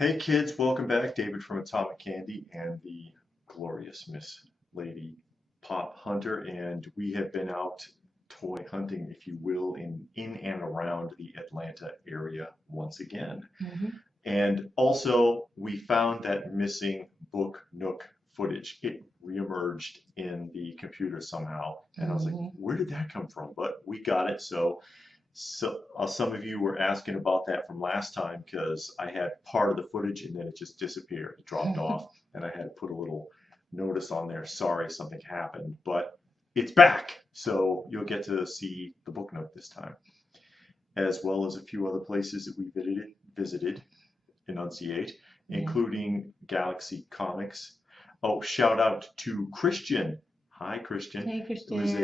Hey kids, welcome back. David from Atomic Candy and the glorious Miss Lady Pop Hunter, and we have been out toy hunting, if you will, in and around the Atlanta area once again. And also, we found that missing Book Nook footage. It reemerged in the computer somehow, and I was like, where did that come from? But we got it, so some of you were asking about that from last time because I had part of the footage and then it just disappeared. It dropped off, and I had to put a little notice on there. Sorry, something happened, but it's back. So you'll get to see the Book Nook this time, as well as a few other places that we visited, enunciate, including Galaxy Comics. Oh, shout out to Christian. Hi, Christian. Hey, Christian. It was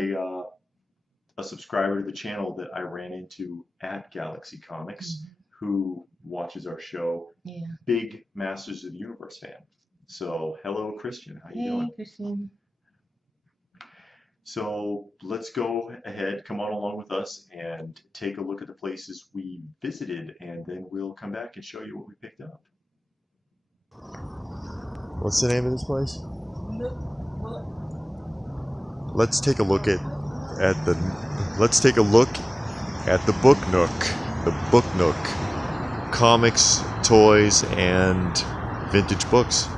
a subscriber to the channel that I ran into at Galaxy Comics who watches our show. Yeah. Big Masters of the Universe fan. So hello, Christian. How you doing? Hey, Christian. So let's go ahead, come on along with us and take a look at the places we visited, and then we'll come back and show you what we picked up. What's the name of this place? Let's take a look at the Book Nook. The Book Nook. Comics, toys, and vintage books.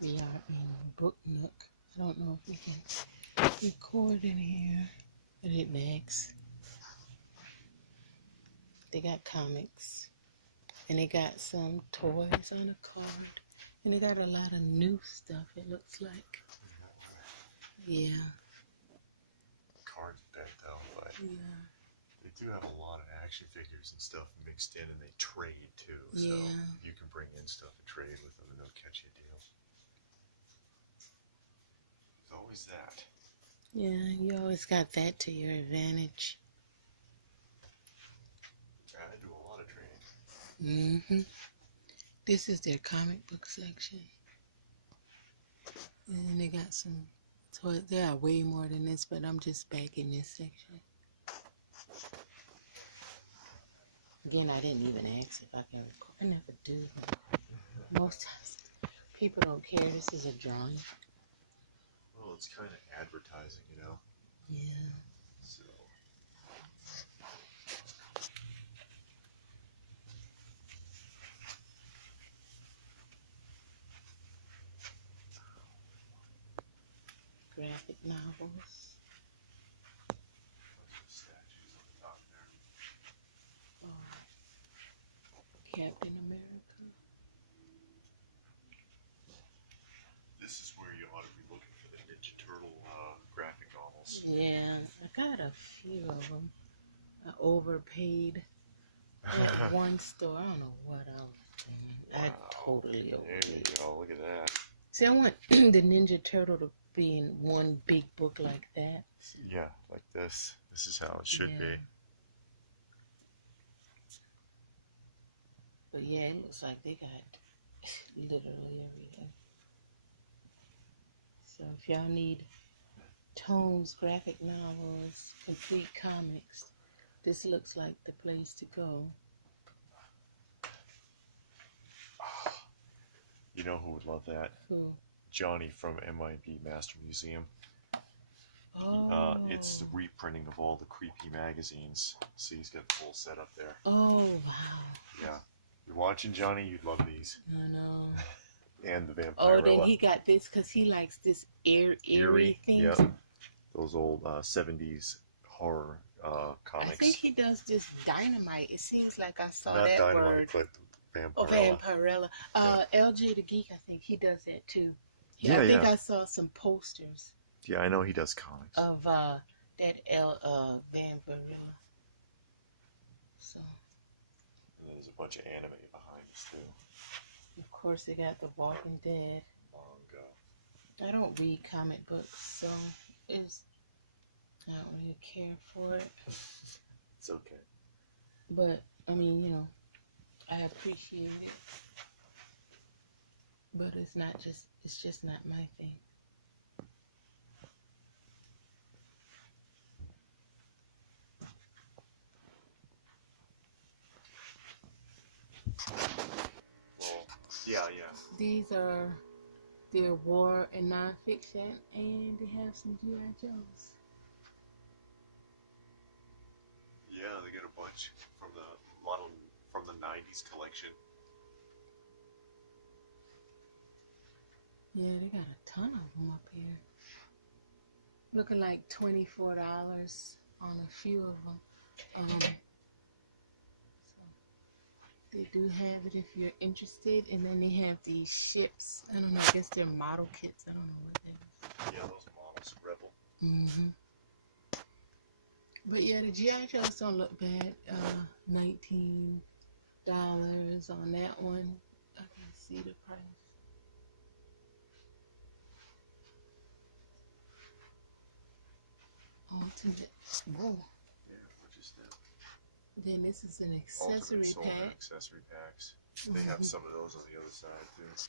We are in Book Nook. I don't know if we can record in here, but it lags. They got comics, and they got some toys on the card, and they got a lot of new stuff, it looks like. Yeah. Card's bent though, but Yeah. they do have a lot of action figures and stuff mixed in, and they trade too. Yeah. So you can bring in stuff and trade with them, and they'll catch you a deal. There's always that. Yeah, you always got that to your advantage. I do a lot of trading. This is their comic book section. And they got some toys. There are way more than this, but I'm just back in this section. Again, I didn't even ask if I can record. I never do. Most times, people don't care. This is a drawing. Well, it's kind of advertising, you know? Yeah. So. Graphic novels. Statues on the top there. Captain America. This is where you ought to be looking for the Ninja Turtle graphic novels. Yeah, I got a few of them. I overpaid at one store. I don't know what I was doing. Wow. I totally overpaid. There you go. Look at that. See, I want the Ninja Turtle to be in one big book like that. Yeah, like this. This is how it should be. But yeah, it looks like they got literally everything. So if y'all need tomes, graphic novels, complete comics, this looks like the place to go. You know who would love that? Who? Johnny from MIB Master Museum. Oh. It's the reprinting of all the creepy magazines. See, he's got the whole setup there. Oh, wow. Yeah. You're watching, Johnny, you'd love these. I know. And the Vampirella. Oh, then he got this because he likes this eerie thing. Yep. Those old 70s horror comics. I think he does this Dynamite. It seems like I saw Not that Dynamite, word. but Vampirella. Oh, Vampirella. LG the Geek, I think he does that too. Yeah, I think I saw some posters Yeah, I know he does comics. of that Vampirella. So, And there's a bunch of anime behind us too. of course, they got The Walking Dead. Manga. I don't read comic books, so I don't really care for it. It's okay. But I mean, you know, I appreciate it. But it's just not my thing. Yeah, yeah. These are their war and nonfiction, and they have some G.I. Joes. Yeah, they got a bunch from the model from the '90s collection. Yeah, they got a ton of them up here. Looking like $24 on a few of them. So they do have it if you're interested. And then they have these ships. I don't know, I guess they're model kits. I don't know what that is. Yeah, those models, Rebel. Mm-hmm. But yeah, the G.I. Joes don't look bad. $19 on that one. I can see the price. Ultimate. Whoa. Yeah, what is that? Then this is an accessory pack. Accessory packs. They have some of those on the other side too.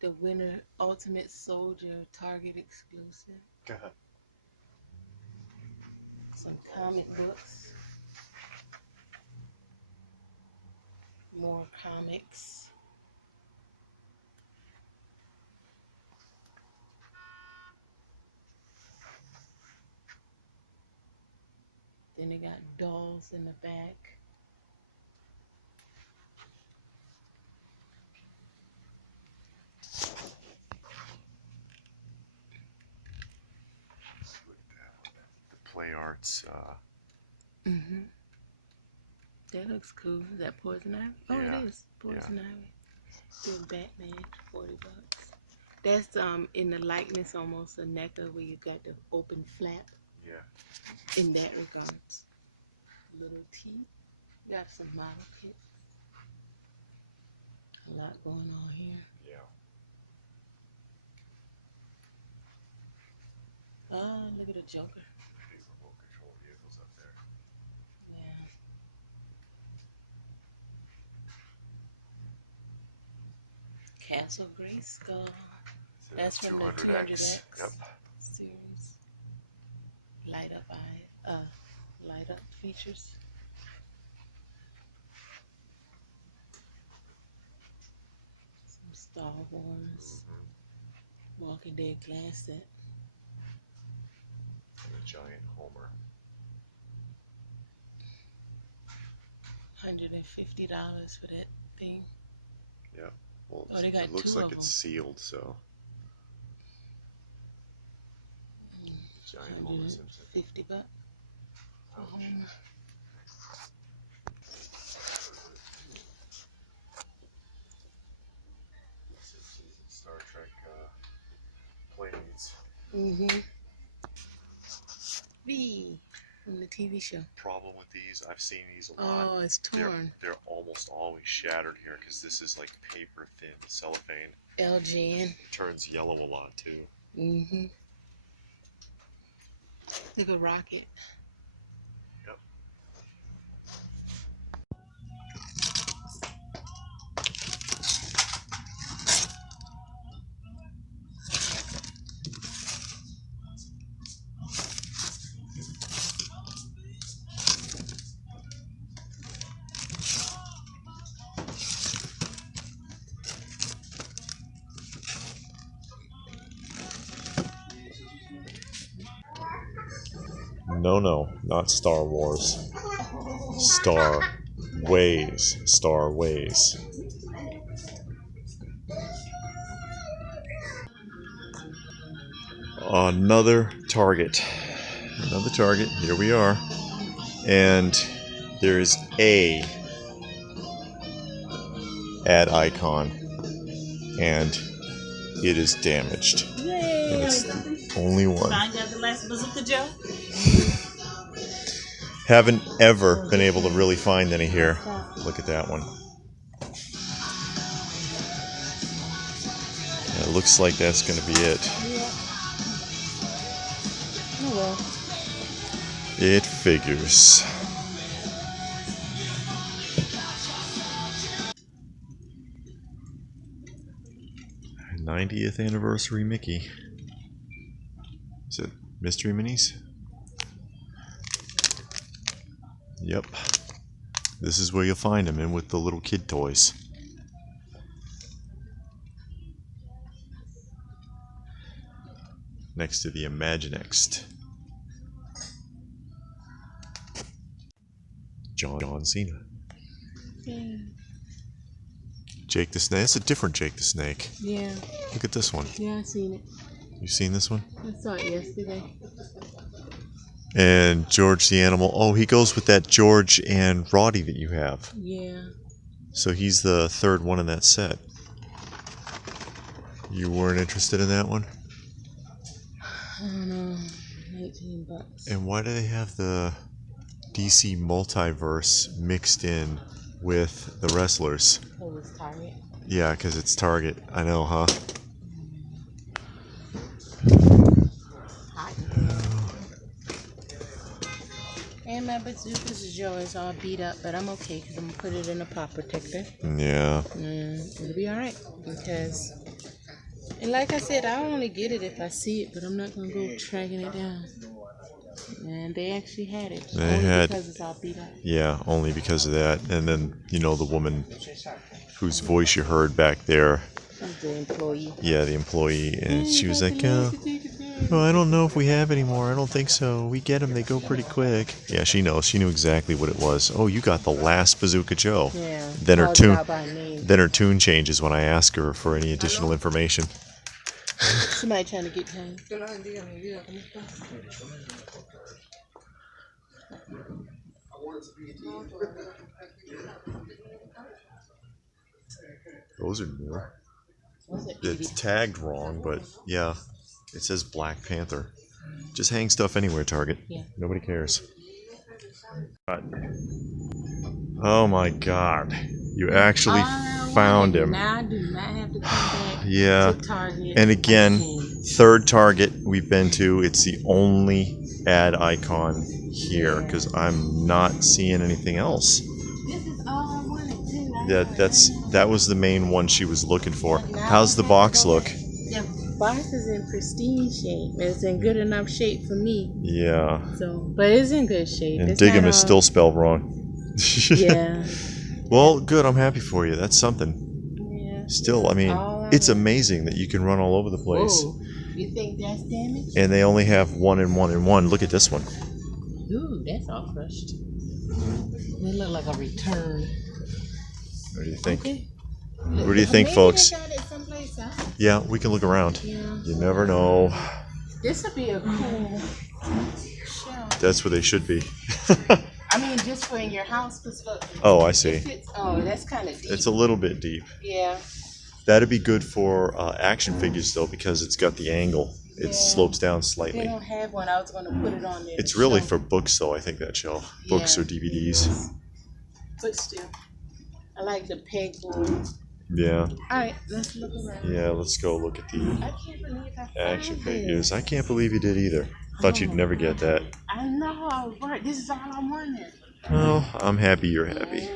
The Winter Ultimate Soldier Target exclusive. God. Some comic books. More comics. Then they got dolls in the back. The Play Arts. Mm-hmm. That looks cool. Is that Poison Ivy? Oh, Yeah. it is Poison Ivy. Still Batman, $40. That's in the likeness almost a NECA where you got the open flap. Yeah. In that regards. Little T. Got some model kits. A lot going on here. Yeah. Oh, look at the Joker. Big remote control vehicles up there. Yeah. Castle Grayskull. That's from the 200X Yep. series. Light up features. Some Star Wars. Walking Dead glass set. And a giant Homer. $150 for that thing. Yep. Well, Oh, they got it looks two like of it's sealed, so. Giant Homer Simpson. $50 for Homer. Simpsons and Star Trek playmates. Mm-hmm. Flea from the TV show. Problem with these, I've seen these a lot. Oh, it's torn. They're almost always shattered here because this is like paper thin cellophane. LGN. It turns yellow a lot too. Mm-hmm. Look at Rocket. Yep. No, not Star Wars. Star Ways. Another Target. Here we are. And there's a ad icon. And it is damaged. Yay! And it's the only one. I got the last Bazooka Joe. Haven't ever been able to really find any here. Look at that one. And it looks like that's going to be it. Yeah. Oh well. It figures. '90th anniversary Mickey. Is it Mystery Minis? Yep. This is where you'll find them, in with the little kid toys. next to the Imaginext. John Cena. Yeah. Jake the Snake. It's a different Jake the Snake. Yeah. Look at this one. Yeah, I seen it. You seen this one? I saw it yesterday. And George the Animal. Oh, he goes with that George and Roddy that you have. Yeah. So he's the third one in that set. You weren't interested in that one? I don't know. $19. And why do they have the DC multiverse mixed in with the wrestlers? Oh, it's Target. Yeah, because it's Target. I know, huh? And my bazooka's Joe's all beat up, but I'm okay because I'm going to put it in a pop protector. Yeah. It'll be alright because, and like I said, I'll only get it if I see it, but I'm not going to go tracking it down. And they actually had it. They only had, because it's all beat up. Yeah, only because of that. And then, you know, the woman whose voice you heard back there. The employee. Yeah, the employee. And she was like, oh, I don't know if we have any more. I don't think so. We get them. They go pretty quick. Yeah, she knows. She knew exactly what it was. Oh, you got the last Bazooka Joe. Yeah. Then her tune changes when I ask her for any additional information. Somebody trying to get home. Those are new. It's tagged wrong, but yeah, it says Black Panther. Just hang stuff anywhere, Target. Yeah. Nobody cares. Oh my God! You actually found him. Now I do not have to come back Yeah. to Target. And again, third Target we've been to. It's the only ad icon here because I'm not seeing anything else. This is all I wanted too. That was the main one she was looking for. How's the box look? The box is in pristine shape. It's in good enough shape for me. Yeah. So, but it's in good shape. And it's Diggum is still spelled wrong. Yeah. Well, good. I'm happy for you. That's something. Yeah. Still, I mean, it's amazing that you can run all over the place. Whoa. You think that's damaged? And they only have 1 and 1 and 1. Look at this one. Ooh, that's all crushed. They look like a return. What do you think? Okay. What do you think, folks? They got it someplace else. Yeah, we can look around. Yeah. You never know. This would be a cool shelf. That's where they should be. I mean, just for in your house, because look. Oh, I see. Oh, that's kind of deep. It's a little bit deep. Yeah. That'd be good for action figures, though, because it's got the angle. It slopes down They slightly. don't have one. I was going to put it on there. It's really for books, though, I think, that shelf. Books or DVDs. But still, I like the pegboard. Yeah. All right, let's look around. Yeah, let's go look at the I can't believe I found action this. figures. I can't believe you did either. Thought you'd never get that. I know, right? This is all I wanted. Well, I'm happy you're happy.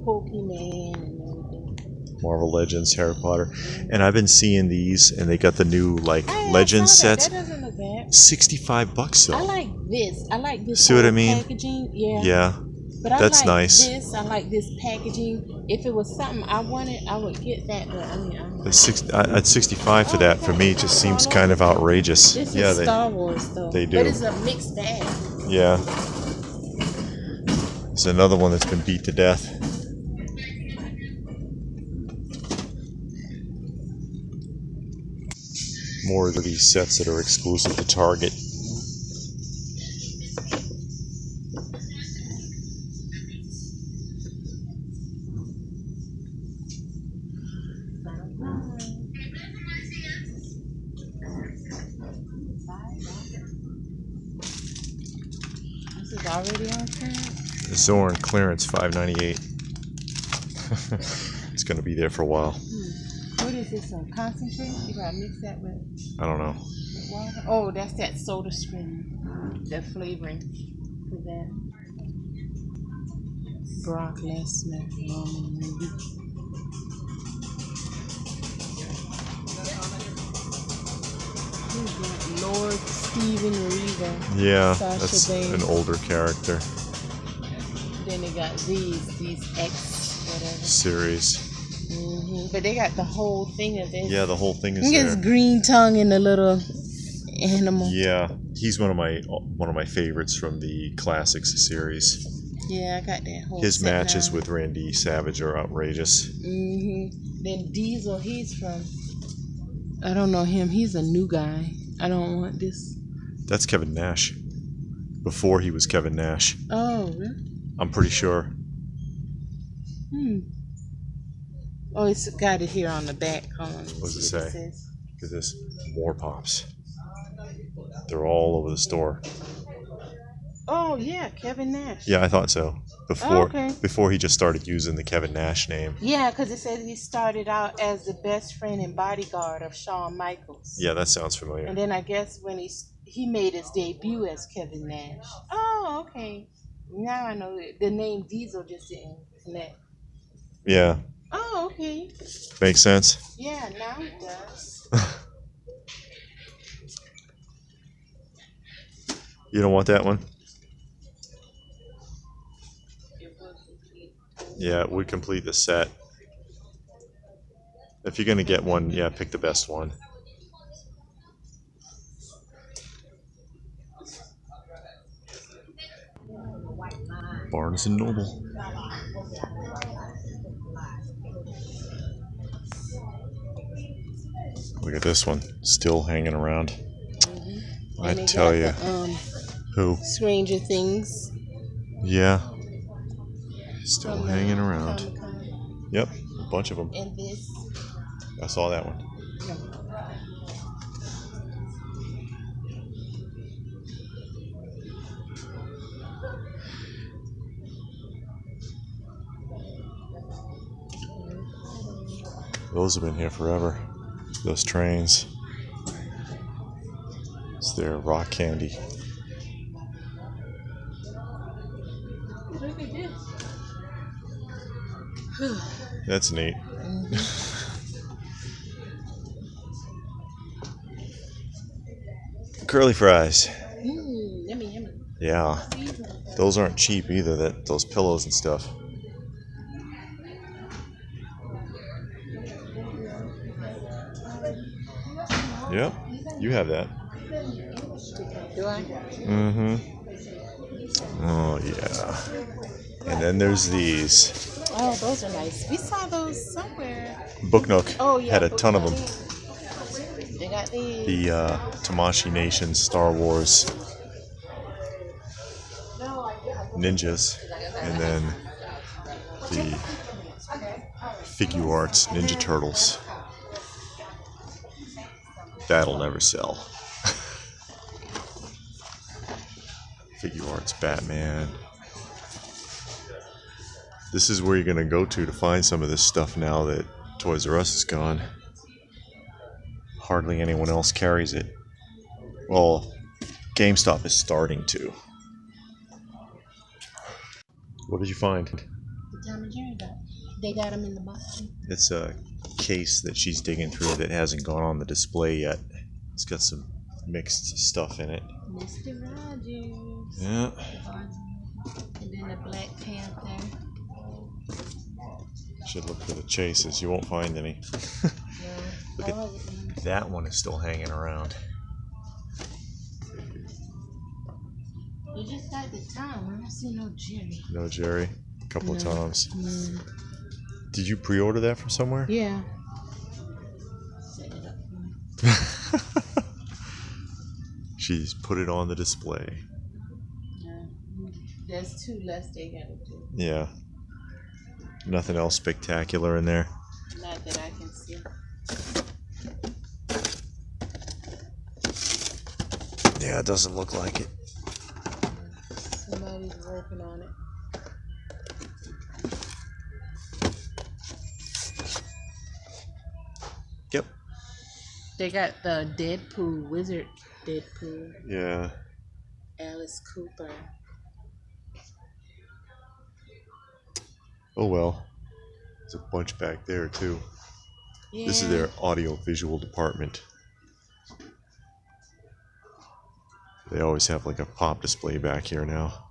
Pokemon and everything. Marvel Legends, Harry Potter. And I've been seeing these, and they got the new, like, I Legends saw that. sets. That doesn't look bad. $65 though. I like this. I like this. See what I mean? Packaging. Yeah. Yeah. But I That's like nice. This. I like this packaging. If it was something I wanted, I would get that. But I mean, At 65 for that, for me, just seems kind of outrageous. This Yeah, is Star Wars though. they do. But it's a mixed bag. Yeah. It's another one that's been beat to death. More of these sets that are exclusive to Target. This is already on clearance. Zorn clearance $5.98. It's gonna be there for a while. What is this? A concentrate? You gotta mix that with I don't know. water. Oh, that's that soda stream. That flavoring for that. Brock Lesnar Roman movie. Lord Steven Riga. Yeah, Sasha that's Banks. an older character. Then they got these X whatever. Series. But they got the whole thing of this. Yeah, the whole thing is Look at there. his green tongue and the little animal. Yeah, he's one of my favorites from the Classics series. Yeah, I got that whole His set matches now. with Randy Savage are outrageous. Then Diesel, he's from, I don't know him. He's a new guy. I don't want this. That's Kevin Nash. Before he was Kevin Nash. Oh, really? I'm pretty sure. Oh, it's got it here on the back. Hold on. What does it say? It says. Look at this. More pops. They're all over the store. Oh, yeah, Kevin Nash. Yeah, I thought so. Before, okay. Before he just started using the Kevin Nash name. Yeah, because it says he started out as the best friend and bodyguard of Shawn Michaels. Yeah, that sounds familiar. And then I guess when he made his debut as Kevin Nash. Oh, okay. Now I know it. The name Diesel just didn't connect. Yeah. Oh, okay. Makes sense? Yeah, now it does. You don't want that one? Yeah, it would complete the set. If you're going to get one, yeah, pick the best one. Barnes & Noble. Look at this one, still hanging around. I tell you. Who? Stranger Things. Yeah. Still From hanging around. Comic-Con. Yep, a bunch of them. And this. I saw that one. Yeah. Those have been here forever. Those trains. It's their rock candy. Look at this. That's neat. Curly fries. Yummy, yummy. Yeah. Those aren't cheap either, those pillows and stuff. Yep, you have that. Do I? Mm-hmm. Oh, yeah. And then there's these. Oh, those are nice. We saw those somewhere. Book Nook had a Book ton of Nook. them. They got these. The Tamashii Nation Star Wars ninjas, and then the Figure Arts Ninja Turtles. That'll never sell. Figure Arts Batman. This is where you're gonna go to find some of this stuff now that Toys R Us is gone. Hardly anyone else carries it. Well, GameStop is starting to. What did you find? The Tom and Jerry got. They got them in the box. It's a case that she's digging through that hasn't gone on the display yet. It's got some mixed stuff in it. Mr. Rogers. Yeah. And then the Black Panther. Should look for the chases. You won't find any. Look at that one is still hanging around. You just got the Tom. I don't see no Jerry. No Jerry. A couple of times. Mm. Did you pre-order that from somewhere? Yeah. Set it up for me. She's put it on the display. Yeah. There's two less they gotta do. Yeah. Nothing else spectacular in there. Not that I can see. Yeah, it doesn't look like it. Somebody's working on it. Yep. They got the Deadpool, Wizard Deadpool, Yeah. Alice Cooper. Oh well. There's a bunch back there too. Yeah. This is their audio-visual department. They always have like a pop display back here now.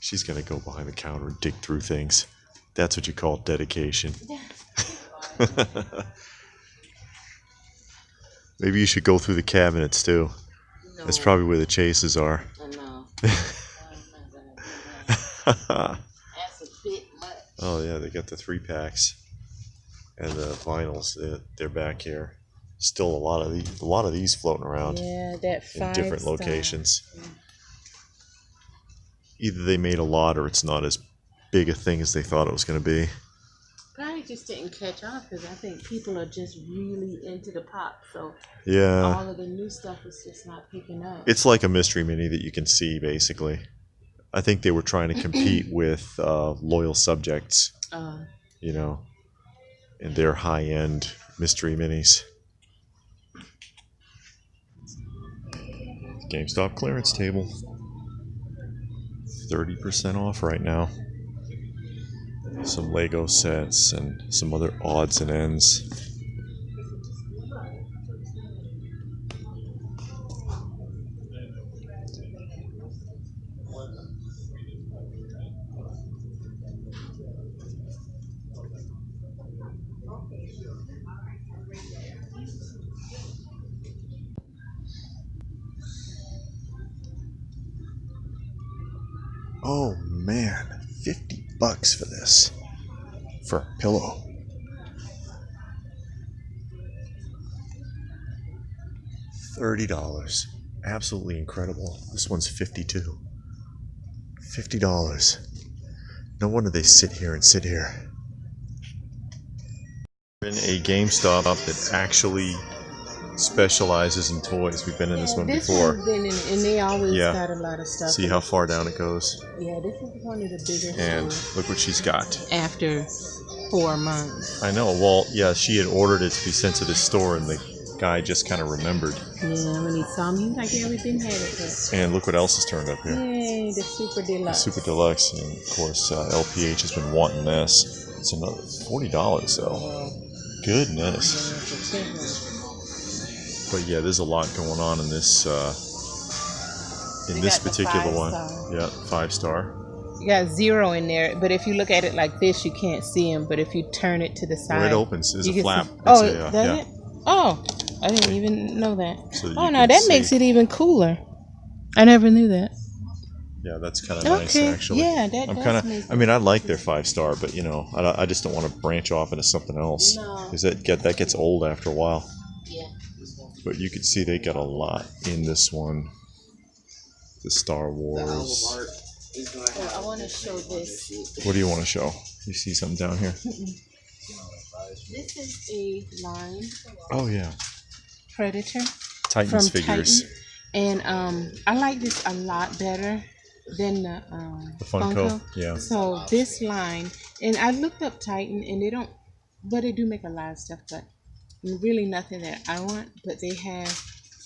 She's gonna go behind the counter and dig through things. That's what you call dedication. Maybe you should go through the cabinets too. No. That's probably where the chases are. I know. That's a bit much. Oh yeah, they got the 3-packs and the vinyls. They're back here. Still a lot of these floating around. Yeah, that in different locations. Yeah. Either they made a lot or it's not as big a thing as they thought it was going to be. Probably just didn't catch on because I think people are just really into the pop. So Yeah. all of the new stuff is just not picking up. It's like a mystery mini that you can see, basically. I think they were trying to compete with Loyal Subjects, you know, and their high-end mystery minis. GameStop clearance table. 30% off right now. Some Lego sets and some other odds and ends. Oh man, $50 for this. For a pillow. $30. Absolutely incredible. This one's $52. $50. No wonder they sit here and sit here. We're in a GameStop that actually specializes in toys. We've been in this one before. One's been in, and they always got a lot of stuff. See how far down it goes? Yeah, this is one of the bigger And stores. look what she's got. After 4 months. I know. Well, yeah, she had ordered it to be sent to this store, and the guy just kind of remembered. Yeah, when he saw me, he was like, yeah, we've been having it. And look what else has turned up here. Yay, the Super Deluxe. The Super Deluxe, and of course, LPH has been wanting this. It's another $40 though. Goodness. But yeah, there's a lot going on in this particular one. Yeah, 5-star. You got 0 in there, but if you look at it like this, you can't see them. But if you turn it to the side, Where it opens is a flap. Oh, does it? Oh, I didn't even know that. So oh no, that makes it even cooler. I never knew that. Yeah, that's kind of nice, actually. Yeah, that I mean, I like their 5-star, but you know, I just don't want to branch off into something else because that gets old after a while. Yeah. But you can see they got a lot in this one. The Star Wars. Oh, I want to show this. What do you want to show? You see something down here? This is a line. Oh yeah. Predator. Titans figures. Titan. And I like this a lot better than the Funko. Yeah. So this line, and I looked up Titan, and they don't, but they do make a lot of stuff, but really nothing that I want. But they have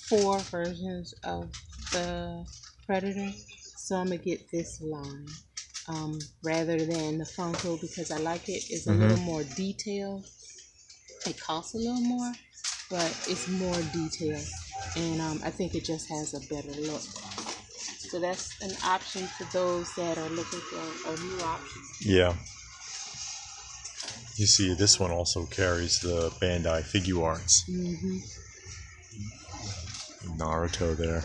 4 versions of the Predator, so I'm gonna get this line rather than the Funko because I like it. It's a little more detailed. It costs a little more, but it's more detailed, and I think it just has a better look. So that's an option for those that are looking for a new option. Yeah. You see, this one also carries the Bandai Figure Arts. Naruto there.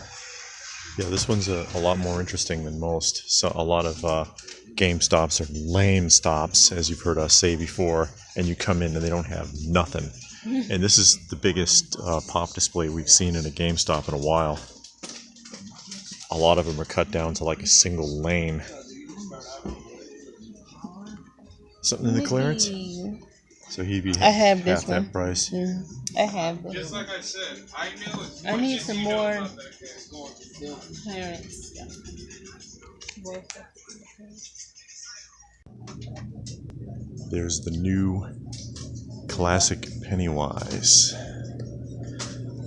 Yeah, this one's a lot more interesting than most. So a lot of GameStops are lame stops, as you've heard us say before, and you come in and they don't have nothing. And this is the biggest pop display we've seen in a GameStop in a while. A lot of them are cut down to like a single lane. Something in the clearance? So he'd be I have half this one. that price. I have this. Just like I said, I knew it. I need some more clearance. There's the new classic Pennywise.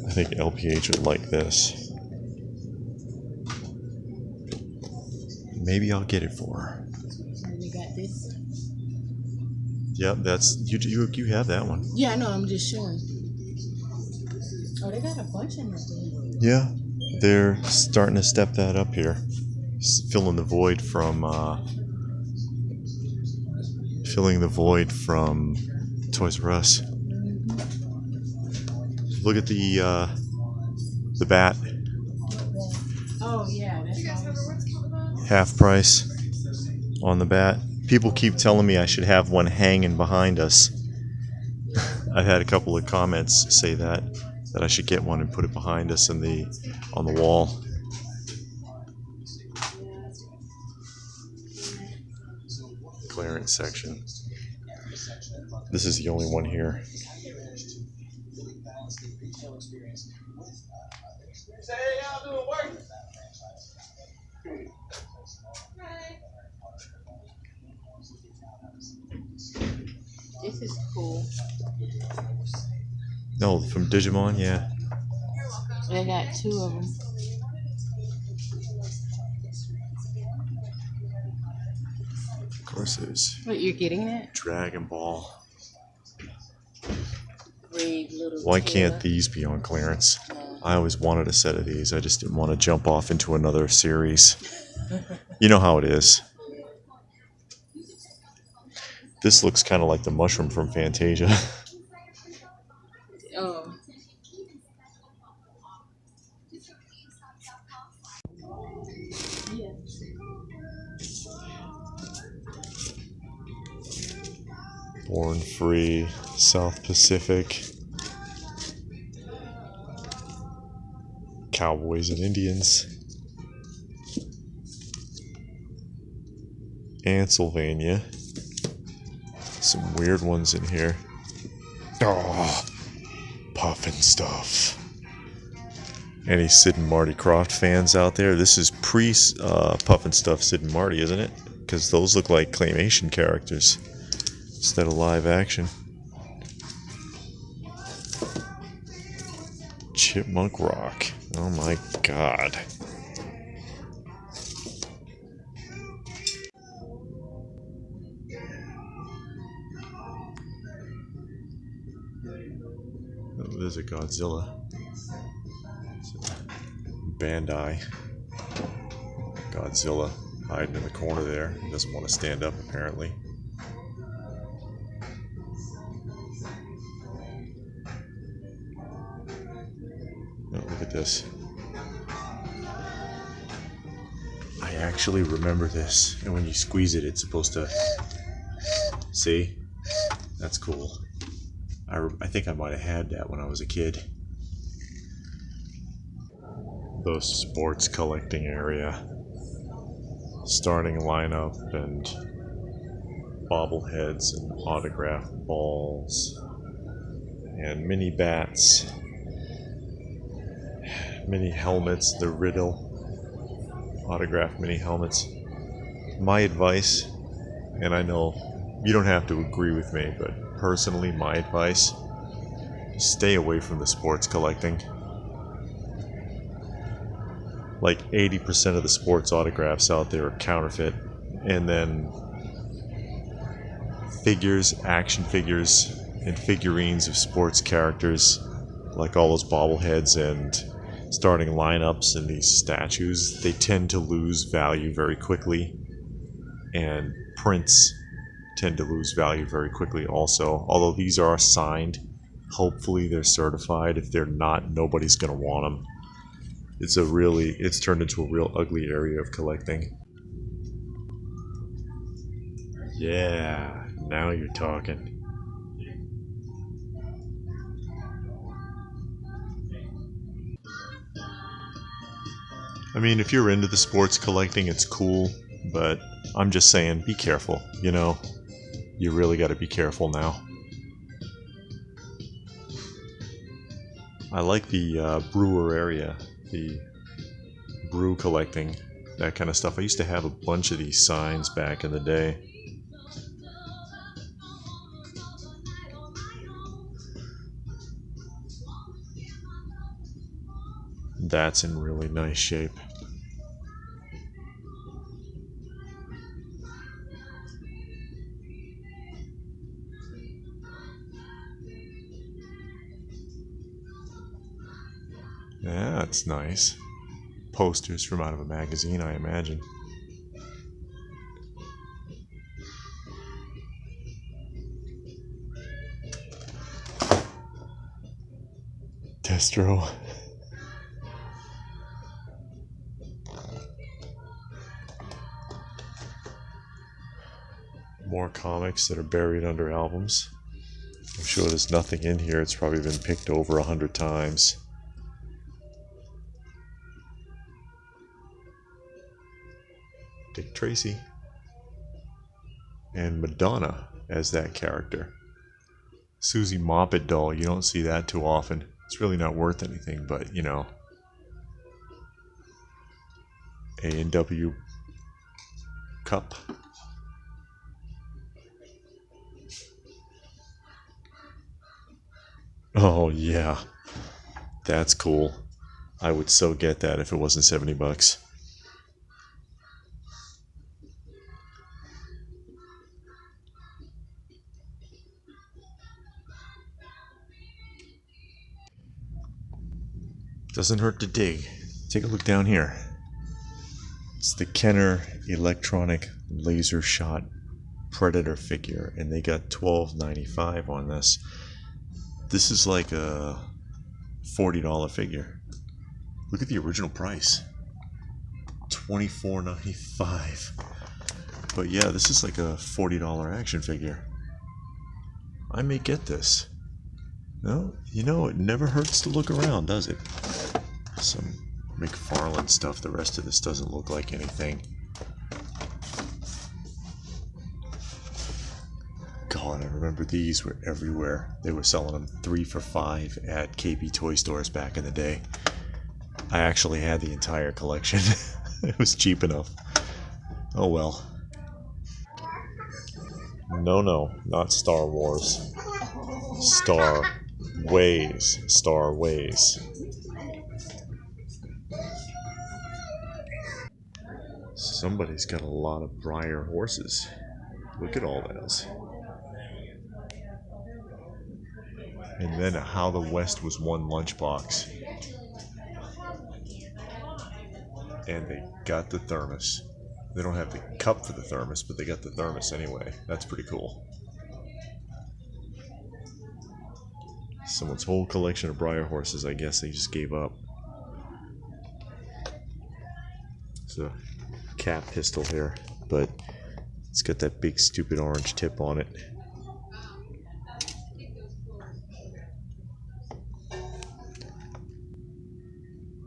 I think LPH would like this. Maybe I'll get it for her. You got this? Yep, that's you have that one. Yeah, I know. I'm just showing. Oh, they got a bunch in there. Yeah, they're starting to step that up here, filling the void from Filling the void from Toys R Us. Look at the bat. Oh yeah, that's Half price on the bat. People keep telling me I should have one hanging behind us. I've had a couple of comments say that I should get one and put it behind us on the wall. Clearance section. This is the only one here. This is cool. No, from Digimon, yeah. I got 2 of them. Of course there's What, you're getting it? Dragon Ball. Brave little Why Taylor. can't these be on clearance? I always wanted a set of these. I just didn't want to jump off into another series. You know how it is. This looks kind of like the mushroom from Fantasia. Oh. Born Free, South Pacific, Cowboys and Indians, Pennsylvania. Some weird ones in here. Oh, puffin stuff. Any Sid and Marty Krofft fans out there? This is pre-Puffin Stuff Sid and Marty, isn't it? Because those look like claymation characters instead of live action. Chipmunk Rock. Oh my god. Oh, there's a Godzilla. Bandai. Godzilla hiding in the corner there. He doesn't want to stand up apparently. Oh, look at this. I actually remember this, and when you squeeze it, it's supposed to... See? That's cool. I think I might have had that when I was a kid. The sports collecting area. Starting lineup and bobbleheads and autograph balls and mini bats, mini helmets, the Riddle autographed mini helmets. My advice, and I know you don't have to agree with me, but personally my advice, stay away from the sports collecting. Like 80% of the sports autographs out there are counterfeit, and then figures, action figures, and figurines of sports characters, like all those bobbleheads and starting lineups and these statues, they tend to lose value very quickly, and prints tend to lose value very quickly also. Although these are signed, hopefully they're certified. If they're not, nobody's gonna want them. It's turned into a real ugly area of collecting. Yeah, now you're talking. I mean, if you're into the sports collecting, it's cool, but I'm just saying, be careful, you know? You really gotta be careful now. I like the brewer area. The brew collecting, that kind of stuff. I used to have a bunch of these signs back in the day. That's in really nice shape. Yeah, that's nice. Posters from out of a magazine, I imagine. Maestro. More comics that are buried under albums. I'm sure there's nothing in here. It's probably been picked over 100 times. Dick Tracy. And Madonna as that character. Susie Moppet doll, you don't see that too often. It's really not worth anything, but you know. A&W cup. Oh yeah, that's cool. I would so get that if it wasn't $70. Doesn't hurt to dig. Take a look down here. It's the Kenner electronic laser shot Predator figure, and they got $12.95 on this. This is like a $40 figure. Look at the original price. $24.95. But yeah, this is like a $40 action figure. I may get this. No, you know, it never hurts to look around, does it? Some McFarlane stuff. The rest of this doesn't look like anything. God, I remember these were everywhere. They were selling them 3 for $5 at KB toy stores back in the day. I actually had the entire collection. It was cheap enough. Oh well. No, not Star Wars. Star Ways. Star Ways. Somebody's got a lot of Breyer horses. Look at all those. And then How the West Was Won lunchbox. And they got the thermos. They don't have the cup for the thermos, but they got the thermos anyway. That's pretty cool. Someone's whole collection of Breyer horses, I guess they just gave up. It's a cap pistol here, but it's got that big stupid orange tip on it.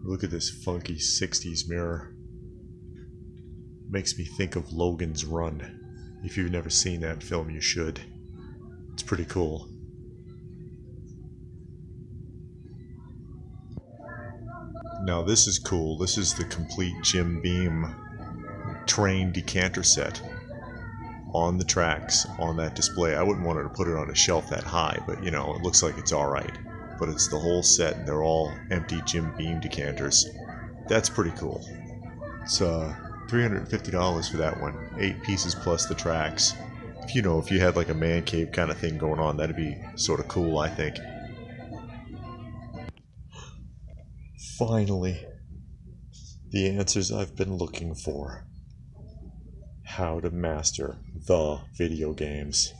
Look at this funky 60s mirror. Makes me think of Logan's Run. If you've never seen that film, you should. It's pretty cool. Now this is cool. This is the complete Jim Beam train decanter set on the tracks on that display. I wouldn't want to put it on a shelf that high, but you know, it looks like it's alright. But it's the whole set, and they're all empty Jim Beam decanters. That's pretty cool. It's $350 for that one. 8 pieces plus the tracks. If you had like a man cave kind of thing going on, that'd be sort of cool, I think. Finally, the answers I've been looking for. How to master the video games.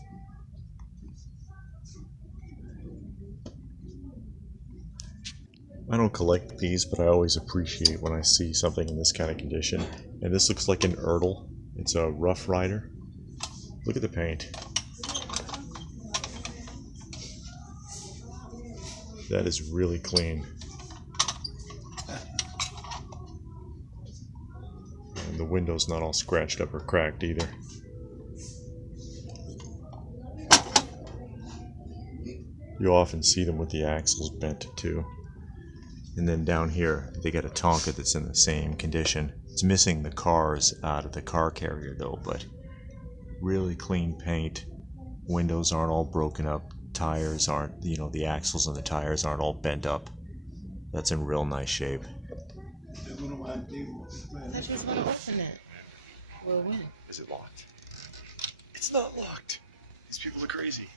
I don't collect these, but I always appreciate when I see something in this kind of condition. And this looks like an Ertl. It's a Rough Rider. Look at the paint. That is really clean. And the window's not all scratched up or cracked either. You often see them with the axles bent too. And then down here, they got a Tonka that's in the same condition. It's missing the cars out of the car carrier though, but really clean paint. Windows aren't all broken up. Tires aren't, the axles and the tires aren't all bent up. That's in real nice shape. That's just what I'm looking at. We'll win. Is it locked? It's not locked. These people are crazy.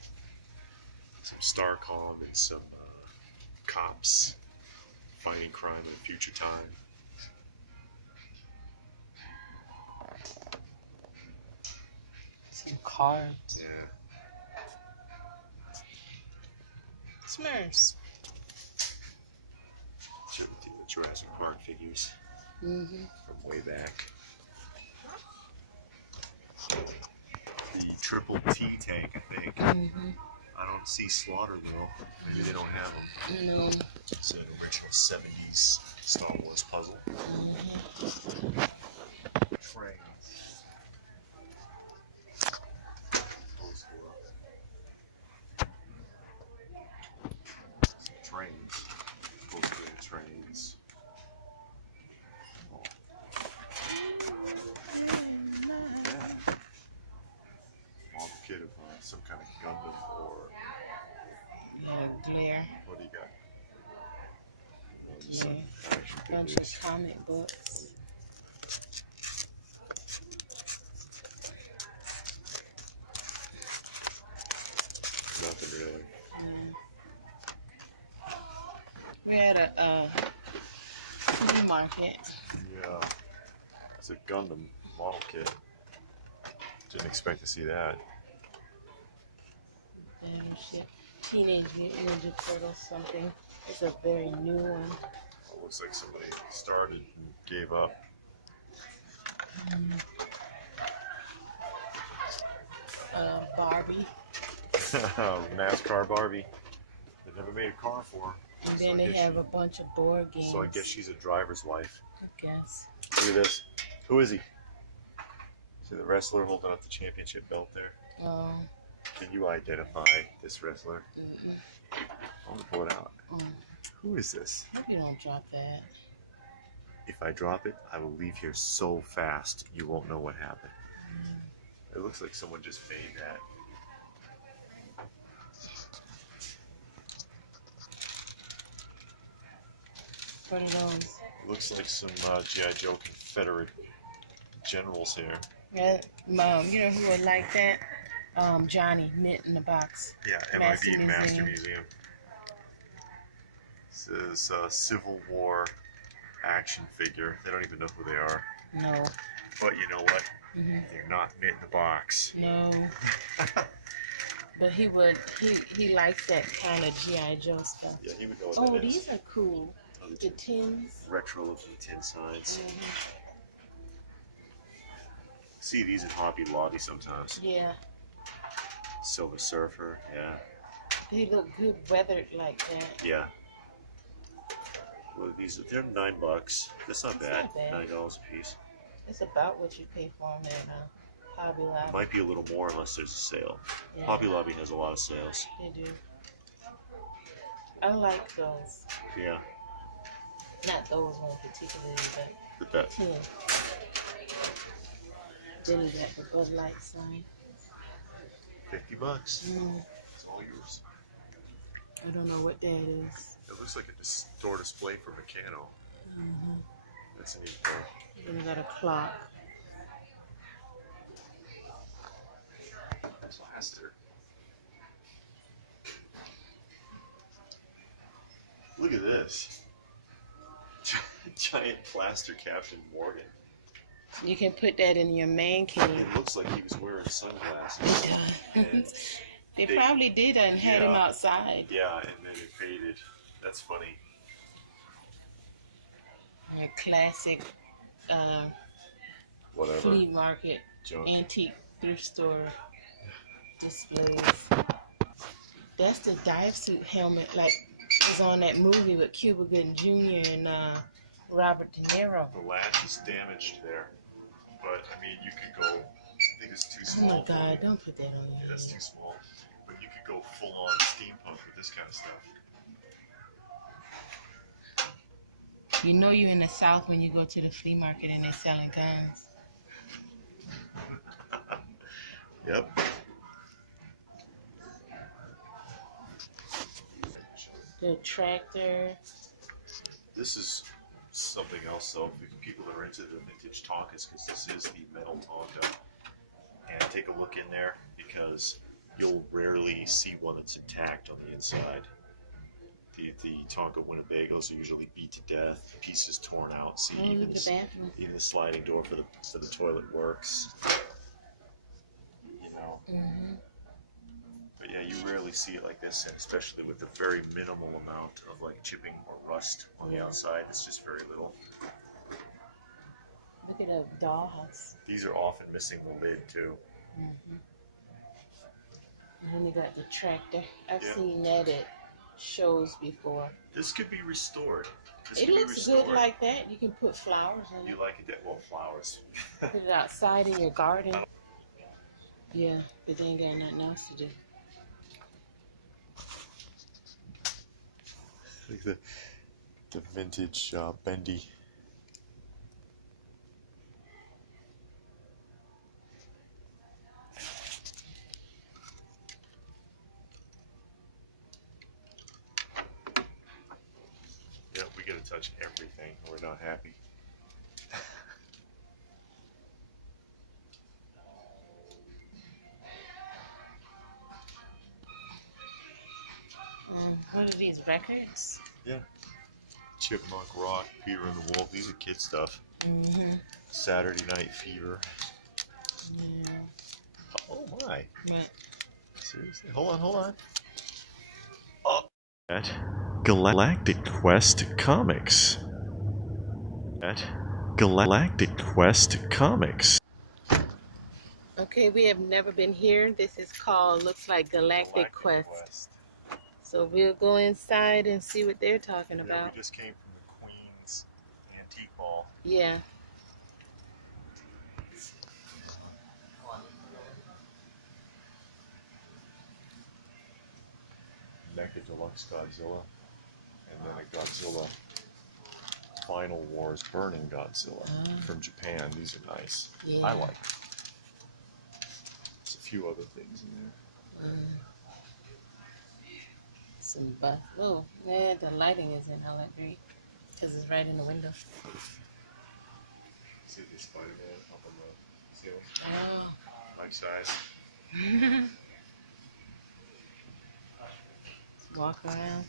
Some Starcom and some cops. Fighting crime in future time. Some cards. Yeah. Smurfs. Jurassic Park figures Mhm. from way back. The triple T tank, I think. Mhm. I don't see Slaughter though. Maybe they don't have them. No. It's an original 70s Star Wars puzzle. Mhm. Trains. Trains. Postgraduate trains. Oh. Yeah. Model kit of some kind of Gundam or Yeah, glare. what do you got? Just Yeah. some action Bunch figures. of comic books. Nothing really. We're at a flea market. Yeah. It's a Gundam model kit. Didn't expect to see that. And shit. Teenage Mutant Ninja Turtles something. It's a very new one. It looks like somebody started and gave up. Barbie. NASCAR Barbie. They never made a car for her. And So then I they guess have a bunch of board games. So I guess she's a driver's wife. I guess. Look at this. Who is he? See the wrestler holding up the championship belt there? Oh. Can you identify this wrestler? Mm-mm. I want to pull it out. Mm. Who is this? Hope you don't drop that. If I drop it, I will leave here so fast you won't know what happened. It looks like someone just made that. What are those? It looks like some G.I. Joe Confederate generals here. Yeah, you know who would like that? Johnny, Mint in the Box. Yeah, Master MIB Master Museum. Museum. This is a Civil War action figure. They don't even know who they are. No. But you know what? Hmm. They're not Mint in the Box. No. But he likes that kind of G.I. Joe stuff. Yeah, he would know what Oh, that is. these are cool. The tins. Retro looking tin signs. Mhm. See these at Hobby Lobby sometimes. Yeah. Silver Surfer, yeah. They look good weathered like that. Yeah. Well, they're $9. That's not It's bad. not bad. $9 a piece. It's about what you pay for them at Hobby Lobby. Might be a little more unless there's a sale. Yeah, Hobby Lobby has a lot of sales. they do. I like those. Yeah. Not those ones particularly, but But that, tin. Then got the Bud Light sign. $50. Mm, It's all yours. I don't know what that is. It looks like a store display for Meccano. Mm-hmm. That's a neat thing. Then we got a clock. Plaster. Look at this. Giant plaster Captain Morgan. You can put that in your man cave. It looks like he was wearing sunglasses. And They probably did and had him Yeah. outside. yeah, and then it faded. That's funny. A classic Whatever. flea market, Junk. antique thrift store displays. That's the dive suit helmet, like was on that movie with Cuba Gooding Jr. and Robert De Niro. The latch is damaged there. But, I mean, you could go, I think it's too Oh small. my God! Don't put that on Yeah, your that's head. too small. But you could go full on steampunk with this kind of stuff. You know you're in the South when you go to the flea market and they're selling guns. Yep. The tractor. This is something else, though, if people are into the vintage Tonkas, because this is the metal Tonka. And take a look in there, because you'll rarely see one that's intact on the inside. The Tonka Winnebagos are usually beat to death, pieces torn out. See, Oh, even, the bathroom. even the sliding door for the toilet works. You know. Mm-hmm. But yeah, you rarely see it like this, and especially with a very minimal amount of like chipping or rust on the outside. It's just very little. Look at a dollhouse. These are often missing the lid too. Mm-hmm. And then they got the tractor. I've Yeah. seen that at shows before. This could be restored. This It could be looks restored. good like that. You can put flowers in it. You like it that well, flowers. Put it outside in your garden. Yeah, but they ain't got nothing else to do. Like the vintage bendy. Yeah, we gotta touch everything. We're not happy. What are these records? Yeah. Chipmunk Rock, Peter and the Wolf. These are kid stuff. Mm-hmm. Saturday Night Fever. Yeah. Oh my. What? Seriously? Hold on. Oh. At Galactic Quest Comics. At Galactic Quest Comics. Okay, we have never been here. This is called, looks like Galactic Quest. So we'll go inside and see what they're talking Yeah, about. we just came from the Queen's Antique Mall. Yeah. Mecha Deluxe Godzilla. And then a Godzilla Final Wars Burning Godzilla from Japan. These are nice. Yeah. I like them. There's a few other things in there. Some buff. Oh, yeah, the lighting isn't all that great because it's right in the window. See the Spider-Man up on the ceiling? Oh. Life size. Walk around.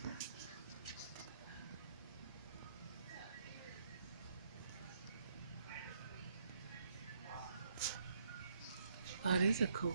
Oh, these are cool.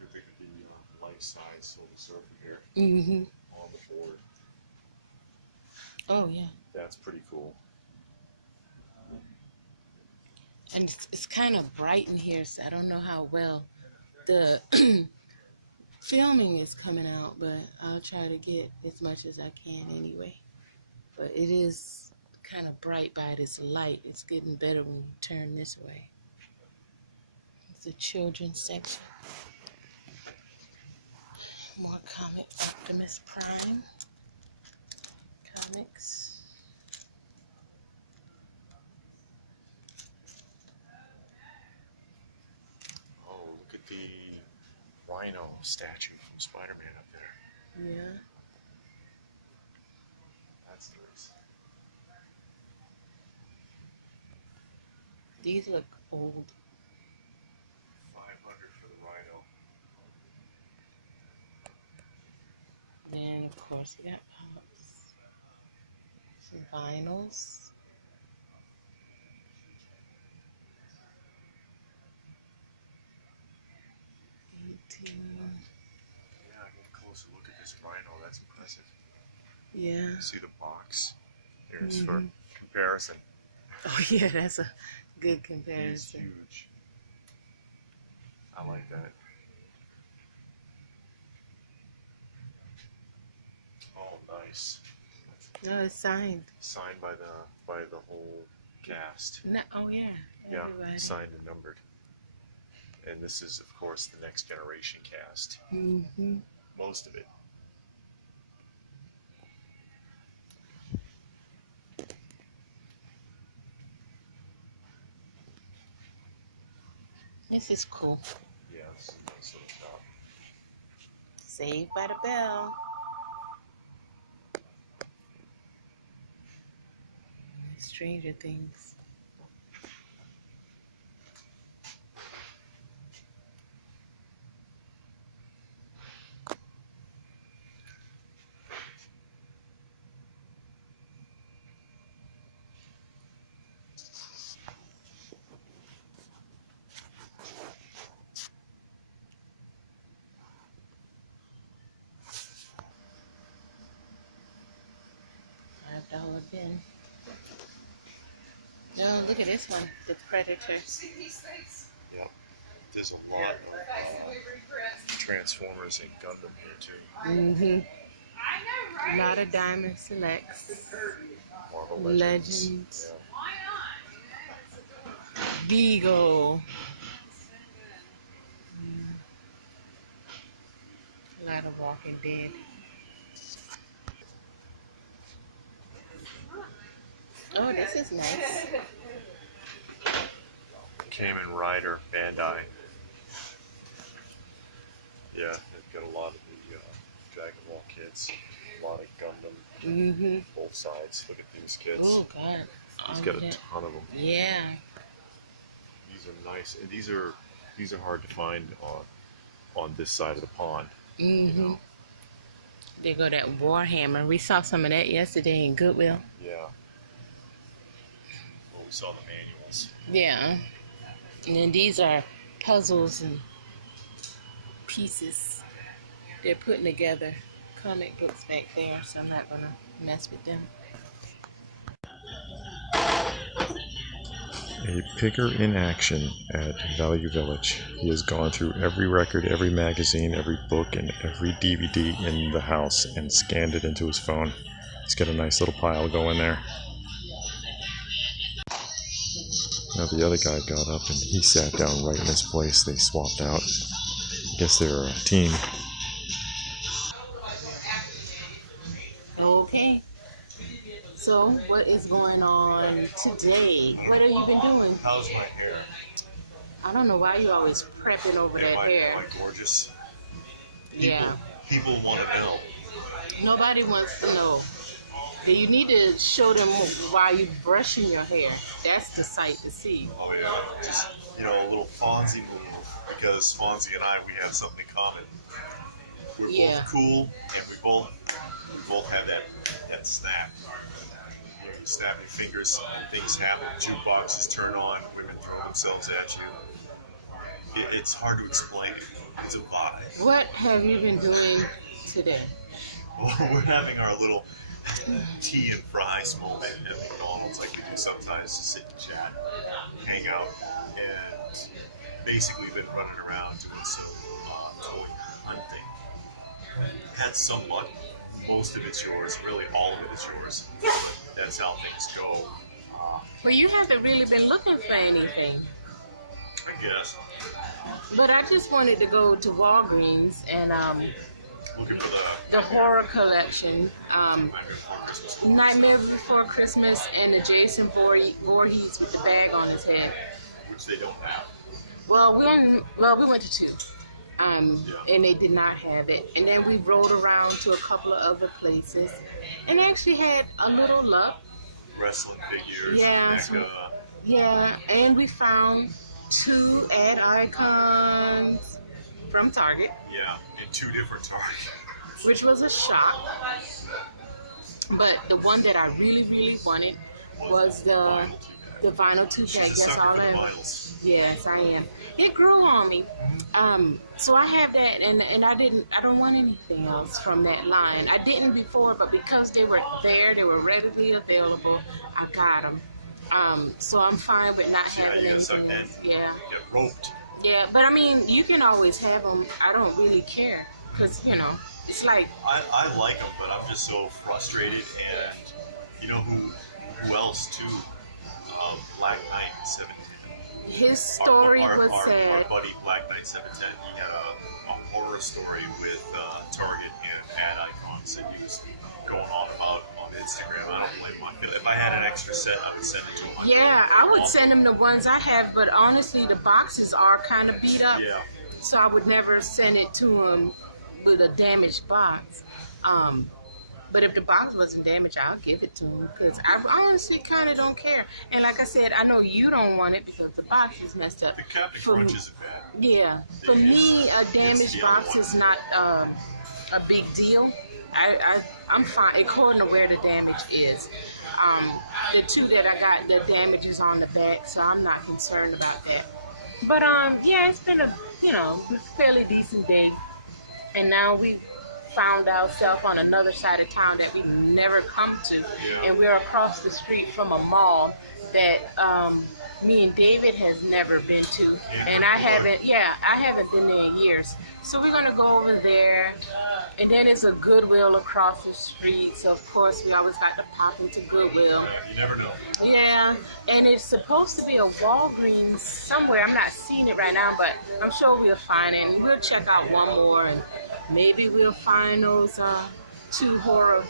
You pick up the life size Silver Surfer here Mm-hmm. on the board. Oh, yeah. That's pretty cool. And it's kind of bright in here, so I don't know how well the filming is coming out, but I'll try to get as much as I can anyway. But it is kind of bright by this light. It's getting better when you turn this way. It's a children's section. More comics. Optimus Prime comics. Oh, look at the Rhino statue from Spider-Man up there. Yeah. That's nice. These look old. 500 for the Rhino. Then, of course, we got pops. Some vinyls. Yeah, get a closer look at this Rhino. That's impressive. Yeah. See the box? Here's for comparison. Oh, yeah, that's a good It's comparison. huge. I like that. Oh, nice. No, it's signed. Signed by the whole cast. No, oh, yeah. Yeah, Everybody. signed and numbered. And this is, of course, the Next Generation cast. Mm-hmm. Most of it. This is cool. Yeah, this is a nice little shop. Saved by the Bell. Stranger Things. $5 bin. Oh, look at this one, the Predator. Yep. There's a lot of Transformers and Gundam here too. Mm-hmm. A lot of Diamond Selects. Marvel Legends. Yeah. Beagle. A lot of Walking Dead. Oh, this is nice. Kamen Rider, Bandai. Yeah, they've got a lot of the Dragon Ball kids, a lot of Gundam, Mm-hmm. both sides. Look at these kids. Oh, God. He's All got of a that. ton of them. Yeah. These are nice. And these are hard to find on this side of the pond. Mm-hmm. You know? They go that Warhammer. We saw some of that yesterday in Goodwill. Yeah. Well, we saw the manuals. Yeah. And then these are puzzles and pieces they're putting together. Comic books back there, so I'm not gonna mess with them. A picker in action at Value Village. He has gone through every record, every magazine, every book, and every DVD in the house and scanned it into his phone. He's got a nice little pile going there. Now the other guy got up and he sat down right in his place. They swapped out. I guess they're a team. Okay. So, what is going on today? What have you been doing? How's my hair? I don't know why you're always prepping over that hair. Am I gorgeous? Yeah. People want to know. Nobody wants to know. You need to show them why you're brushing your hair. That's the sight to see. Oh yeah, just a little Fonzie move, because Fonzie and I, we have something in common. We're both cool, and we both have that snap. You snap your fingers and things happen. Jukeboxes turn on, women throw themselves at you. It's hard to explain. It's a vibe. What have you been doing today? Well, we're having our little tea and fries moment at McDonald's, like we do sometimes, to sit and chat, hang out, and basically been running around doing some toy hunting. Had some luck. Most of it's yours. Really, all of it is yours. That's how things go. Well, you haven't really been looking for anything. I guess. But I just wanted to go to Walgreens and Looking for the horror collection, Nightmare Before Christmas, Nightmare Before Christmas, and the Jason Voorhees with the bag on his head. which they don't have. Well, we went to two, and they did not have it. And then we rode around to a couple of other places, and actually had a little luck. Wrestling figures, Yeah, NECA. And we found two ad icons from Target, Yeah, in two different Targets. which was a shock. But the one that I really, really wanted was the vinyl toothpaste. She's a That's sucker all for the I. vinyls. Yes, I am. It grew on me. So I have that, and I don't want anything else from that line. I didn't before, but because they were there, they were readily available, I got them. So I'm fine with not having anything else. Yeah. Get roped. Yeah, but I mean, you can always have them. I don't really care, because, it's like... I like them, but I'm just so frustrated, and you know who else too? Black Knight 710. His story was sad. Our buddy Black Knight 710, he had a horror story with Target and ad icons that he was going on about on Instagram. I don't blame him. If I had an extra set, I would send it to him. Yeah, I would send him the ones I have, but honestly, the boxes are kind of beat up. Yeah. So I would never send it to him with a damaged box. But if the box wasn't damaged, I'll give it to him because I honestly kind of don't care. And like I said, I know you don't want it because the box is messed up. The Captain Crunch isn't bad. Yeah, for me, a damaged box is not a big deal. I'm fine according to where the damage is. The two that I got, the damage is on the back, so I'm not concerned about that. But yeah, it's been a fairly decent day, and now we found ourselves on another side of town that we never come to, and we're across the street from a mall that me and David has never been to, and I haven't been there in years. So we're gonna go over there, and then it's a Goodwill across the street. So of course we always got to pop into Goodwill. You never know. Yeah, and it's supposed to be a Walgreens somewhere. I'm not seeing it right now, but I'm sure we'll find it. And we'll check out one more, and maybe we'll find those 2 horror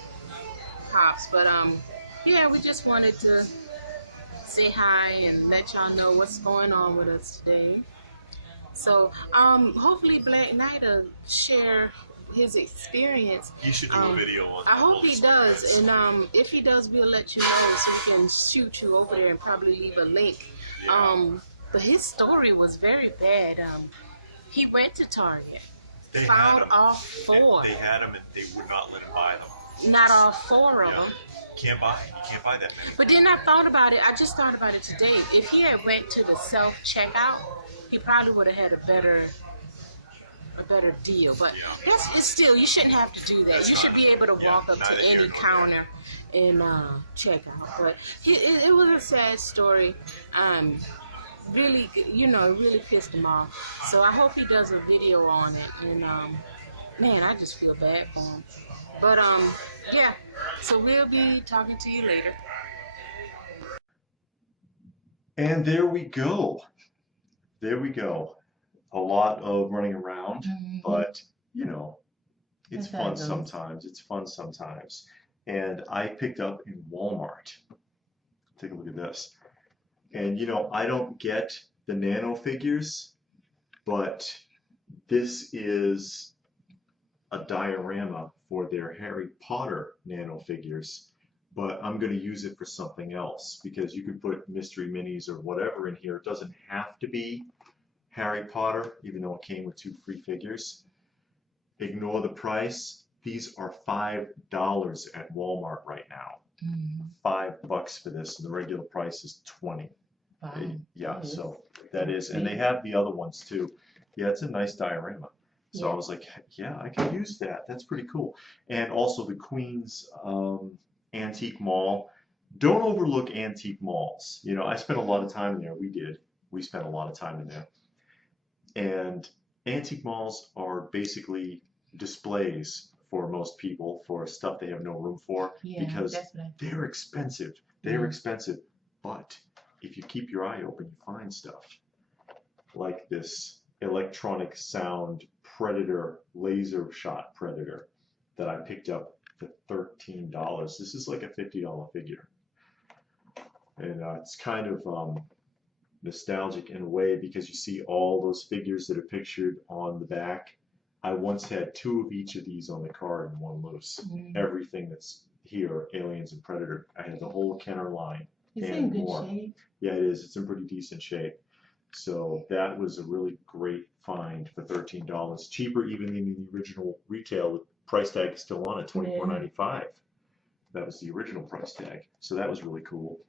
pops. But yeah, we just wanted to say hi and let y'all know what's going on with us today. So hopefully Black Knight will share his experience. He should do a video on that. I hope he does, and if he does, we'll let you know so we can shoot you over there and probably leave a link. But his story was very bad. He went to Target, found all 4. They had them and they would not let him buy them. Not all 4 of them. You can't buy that many. But then I thought about it. I just thought about it today. If he had went to the self-checkout, he probably would have had a better deal. But it's still, you shouldn't have to do that. You should be able to walk up to any counter and check out. But it was a sad story. Really, it really pissed him off. So I hope he does a video on it. And man, I just feel bad for him. But yeah. So we'll be talking to you later. And there we go. There we go. A lot of running around, but it's fun sometimes. It's fun sometimes. And I picked up in Walmart. Take a look at this. And I don't get the nano figures, but this is a diorama for their Harry Potter nano figures. But I'm going to use it for something else because you can put mystery minis or whatever in here. It doesn't have to be Harry Potter, even though it came with 2 free figures. Ignore the price. These are $5 at Walmart right now. $5 for this, and the regular price is $20. Yeah, so that is, and they have the other ones too. Yeah, it's a nice diorama. So I was like, yeah, I can use that. That's pretty cool. And also the Queens Antique Mall. Don't overlook antique malls. I spent a lot of time in there. We spent a lot of time in there. And antique malls are basically displays for most people for stuff they have no room for because they're expensive. They're expensive. But if you keep your eye open, you find stuff like this electronic sound Predator, laser shot Predator that I picked up for $13. This is like a $50 figure. And it's kind of nostalgic in a way because you see all those figures that are pictured on the back. I once had 2 of each of these on the card and 1 loose. Everything that's here, Aliens and Predator. I had the whole Kenner line. It's in good shape. Yeah, it is. It's in pretty decent shape. So that was a really great find for $13. Cheaper even than the original retail. The price tag is still on it, $24.95. That was the original price tag. So that was really cool.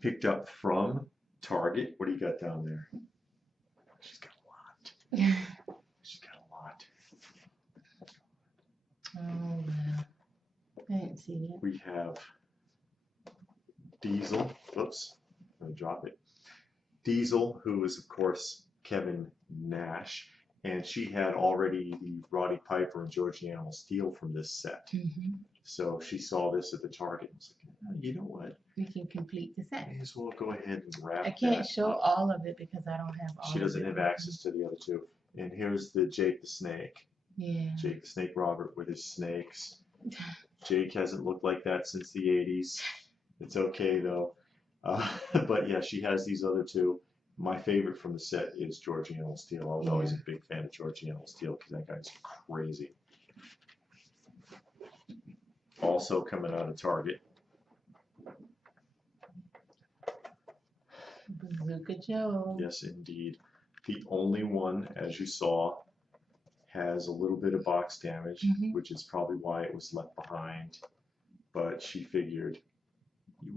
Picked up from Target. What do you got down there? She's got a lot. She's got a lot. Oh, wow. I didn't see that. We have Diesel. Oops. I'm going to drop it. Diesel, who is, of course, Kevin Nash. And she had already the Roddy Piper and George the Animal Steel from this set. So she saw this at the Target and was like, oh, you know what? We can complete the set. May as well go ahead and wrap I can't that show up. all of it because I don't have all She of doesn't it. have access to the other 2. And here's the Jake the Snake. Yeah. Jake the Snake Robert with his snakes. Jake hasn't looked like that since the 80s. It's okay though. But yeah, she has these other 2. My favorite from the set is George the Animal Steel. I was always a big fan of George the Animal Steel because that guy's crazy. also coming out of Target. Bazooka Joe. Yes, indeed. The only one, as you saw, has a little bit of box damage, which is probably why it was left behind. But she figured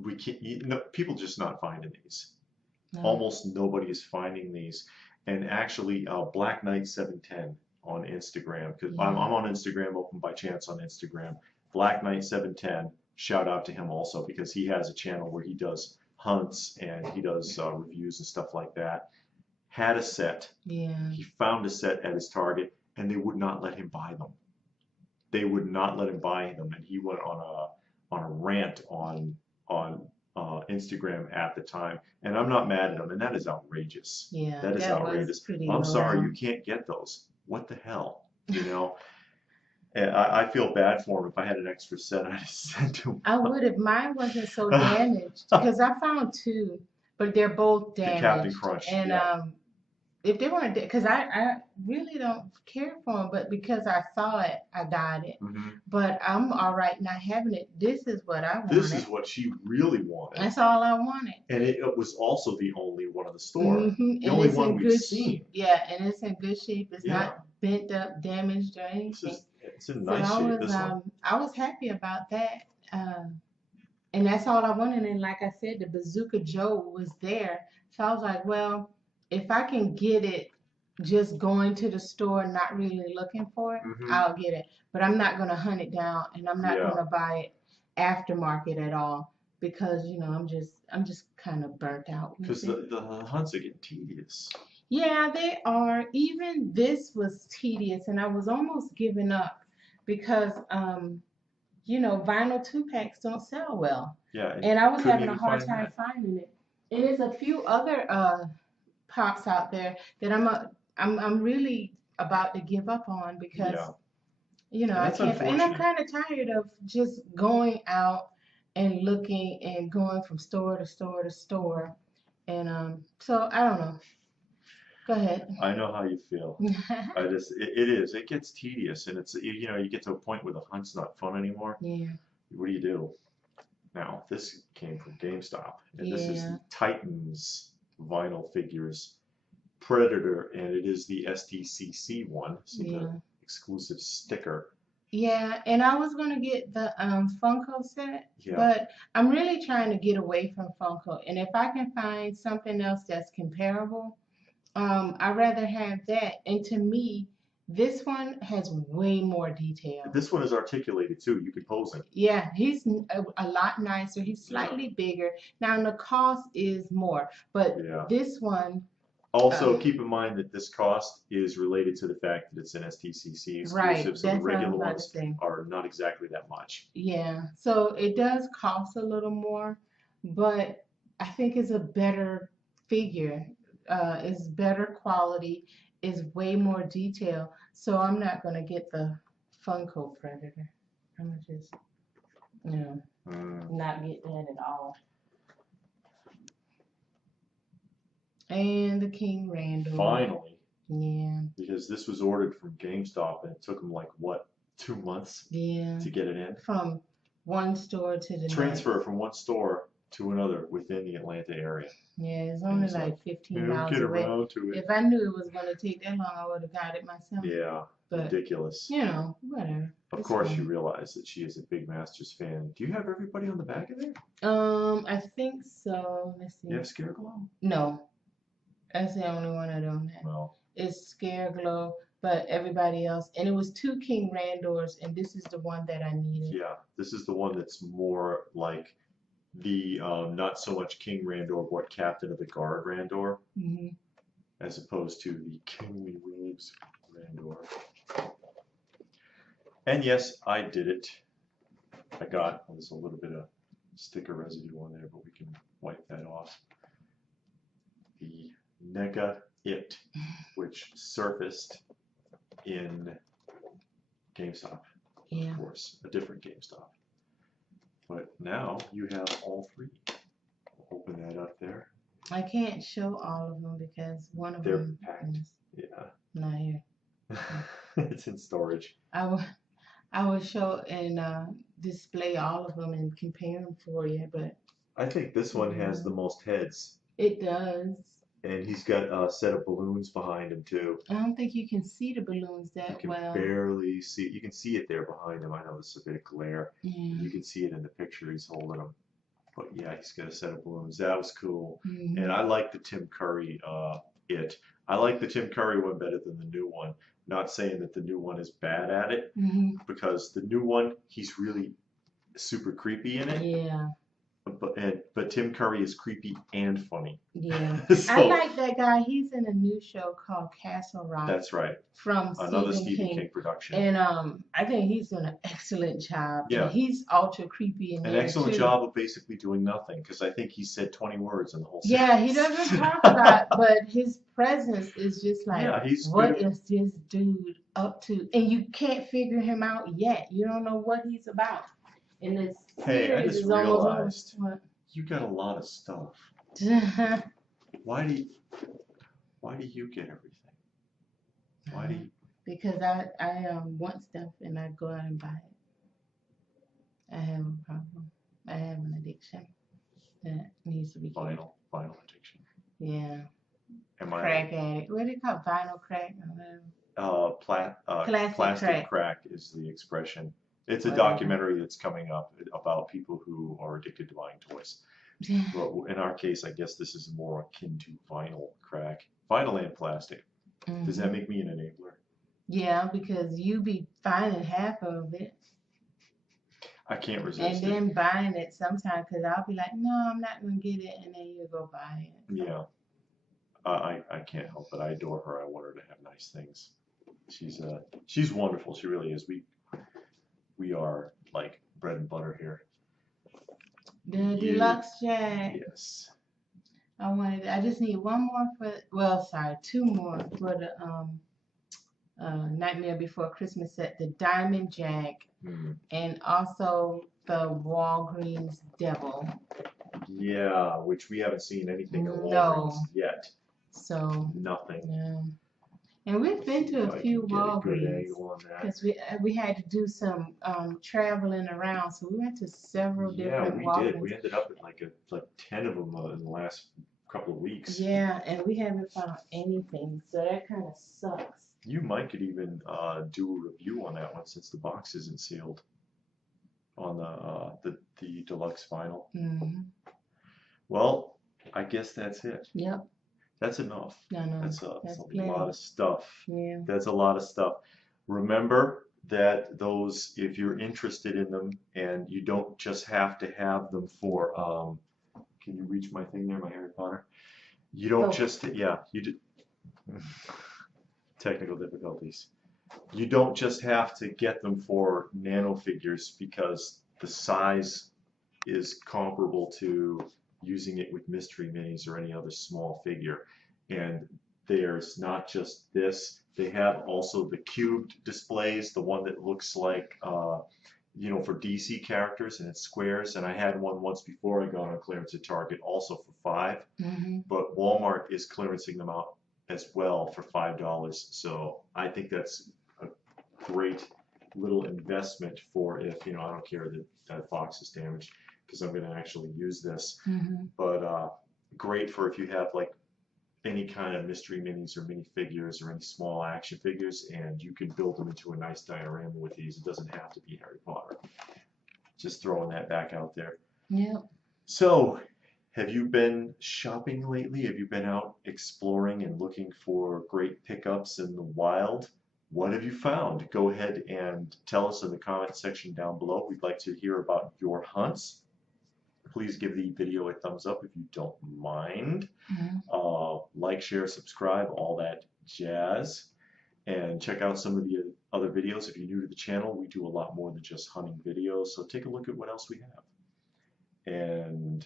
we can't. People just not finding these. No. Almost nobody is finding these. And actually, Black Knight 710 on Instagram, because I'm on Instagram, open by chance on Instagram. Black Knight 710. Shout out to him also, because he has a channel where he does hunts and he does reviews and stuff like that. Had a set. Yeah. He found a set at his Target, and they would not let him buy them. They would not let him buy them, and he went on a rant on Instagram at the time. And I'm not mad at him, and that is outrageous. Yeah. That is outrageous. I'm sorry, you can't get those. What the hell, you know? And I feel bad for him. If I had an extra set, I'd have sent him. I would if mine wasn't so damaged, because I found two, but they're both damaged. The Captain Crunch. And if they weren't, because I really don't care for them, but because I saw it, I got it. But I'm all right not having it. This is what I wanted. This is what she really wanted. That's all I wanted. And it was also the only one in the store. The and only one we've seen. Yeah, and it's in good shape. It's not bent up, damaged, or anything. It's in nice shape. This one. I was happy about that. And that's all I wanted. And like I said, the Bazooka Joe was there. So I was like, well, if I can get it just going to the store, not really looking for it, I'll get it. But I'm not going to hunt it down, and I'm not going to buy it aftermarket at all, because, you know, I'm just kind of burnt out. Because the hunts are getting tedious. Yeah, they are. Even this was tedious, and I was almost giving up because, you know, vinyl 2-packs don't sell well. Yeah. And I was having a hard time finding it. And there's a few other pops out there that I'm really about to give up on, because you know, I can't. And I'm kind of tired of just going out and looking and going from store to store to store, and so I don't know. Go ahead. I know how you feel. It gets tedious, and it's, you know, you get to a point where the hunt's not fun anymore. Yeah. What do you do? Now, this came from GameStop, and this is the Titans vinyl figures Predator, and it is the STCC one. So the exclusive sticker. Yeah, and I was gonna get the Funko set, but I'm really trying to get away from Funko, and if I can find something else that's comparable, I'd rather have that. And to me, this one has way more detail. This one is articulated too. You can pose him. Yeah, he's a lot nicer. He's slightly bigger. Now, the cost is more, but this one. Also, keep in mind that this cost is related to the fact that it's an STCC exclusive, so the regular ones are not exactly that much. Yeah, so it does cost a little more, but I think it's a better figure. It's better quality, is way more detail. So I'm not gonna get the Funko Predator. I'm gonna just, you know, not get that at all. And the King Randall. Finally. Yeah. Because this was ordered from GameStop, and it took them like, what, 2 months? Yeah. To get it in? From one store to the Transfer from one store to another within the Atlanta area. Yeah, it's only like 15 miles get away. Around to it. If I knew it was going to take that long, I would have got it myself. Yeah, but, ridiculous. You know, whatever. Of course, you realize that she is a big Masters fan. Do you have everybody on the back of there? I think so. Let's see. You have Scareglow? No. That's the only one I don't have. Well, it's Scareglow, but everybody else. And it was 2 King Randors, and this is the one that I needed. Yeah, this is the one that's more like the, not so much King Randor, but Captain of the Guard Randor, as opposed to the Kingly Robes Randor. And yes, I did it. I got, there's a little bit of sticker residue on there, but we can wipe that off. The NECA It, which surfaced in GameStop, of course, a different GameStop. But now you have all 3. We'll open that up there. I can't show all of them because one of them packed. is not here. It's in storage. I I will show and display all of them and compare them for you, but I think this one has the most heads, it does. and he's got a set of balloons behind him too. I don't think you can see the balloons You that can well. barely see it. You can see it there behind him. I know this is a bit of glare. Yeah. You can see it in the picture he's holding them. But yeah, he's got a set of balloons. That was cool. Mhm. And I like the Tim Curry I like the Tim Curry one better than the new one. Not saying that the new one is bad at it, Mhm. because the new one, he's really super creepy in it. Yeah. But Tim Curry is creepy and funny. Yeah. So, I like that guy. He's in a new show called Castle Rock that's right. from Another Stephen Stephen King. King production. And I think he's doing an excellent job. Yeah. And he's ultra creepy in An there excellent too. job of basically doing nothing, because I think he said 20 words in the whole series. Yeah, he doesn't talk a lot, but his presence is just like, Yeah, he's what good. is this dude up to? And you can't figure him out yet. You don't know what he's about. And this Hey, I series just is almost realized over. you got a lot of stuff. What? Why do you get everything? Why do you? Because I want stuff and I go out and buy it. I have a problem. I have an addiction that needs to be cured. Vinyl addiction. Yeah. Am I Crack addict. What do you call it? Vinyl crack? Or whatever. plastic crack. crack is the expression. It's a Whatever. documentary that's coming up about people who are addicted to buying toys. But in our case, I guess this is more akin to vinyl crack. Vinyl and plastic. Does that make me an enabler? Yeah, because you be finding half of it I can't and resist it. then buying it sometimes because I'll be like, no, I'm not going to get it. And then you go buy it. Yeah. I can't help it. I adore her. I want her to have nice things. She's wonderful. She really is. We are like bread and butter here. The deluxe jack. Yes. I just need one more two more for the Nightmare Before Christmas set, the Diamond Jack, and also the Walgreens Devil. Yeah, which we haven't seen anything of No. Walgreens yet. So Nothing. yeah. And we've been to If I a few can get a good Walgreens angle on that. because we had to do some traveling around, so we went to several Yeah, different we Walgreens. did. We ended up at like 10 of them in the last couple of weeks. Yeah, and we haven't found anything, so that kind of sucks. You could even do a review on that one since the box isn't sealed on the deluxe vinyl. Mm-hmm. Well, I guess that's it. Yep. That's enough. No, That's a plenty. lot of stuff. Yeah. That's a lot of stuff. Remember that if you're interested in them, and you don't just have to have them for, can you reach my thing there, my Harry Potter? You don't technical difficulties. You don't just have to get them for nano figures, because the size is comparable to using it with mystery minis or any other small figure. And there's not just this, they have also the cubed displays, the one that looks like for DC characters, and it's squares. And I had one once before I got on clearance at Target, also for $5. Mm-hmm. But Walmart is clearancing them out as well for $5. So I think that's a great little investment for if I don't care that box is damaged, because I'm going to actually use this. Mm-hmm. But great for if you have like any kind of mystery minis or minifigures or any small action figures, and you can build them into a nice diorama with these. It doesn't have to be Harry Potter. Just throwing that back out there. Yep. So, have you been shopping lately? Have you been out exploring and looking for great pickups in the wild? What have you found? Go ahead and tell us in the comment section down below. We'd like to hear about your hunts. Please give the video a thumbs up if you don't mind. Mm-hmm. Like, share, subscribe, all that jazz. And check out some of the other videos. If you're new to the channel, we do a lot more than just hunting videos. So take a look at what else we have. And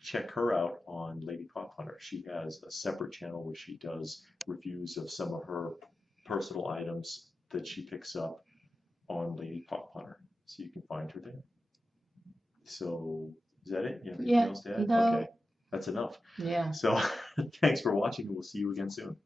check her out on Lady Pop Hunter. She has a separate channel where she does reviews of some of her personal items that she picks up on Lady Pop Hunter. So you can find her there. So, is that it? You have anything else to add? No. Okay, that's enough. Yeah. So, thanks for watching, and we'll see you again soon.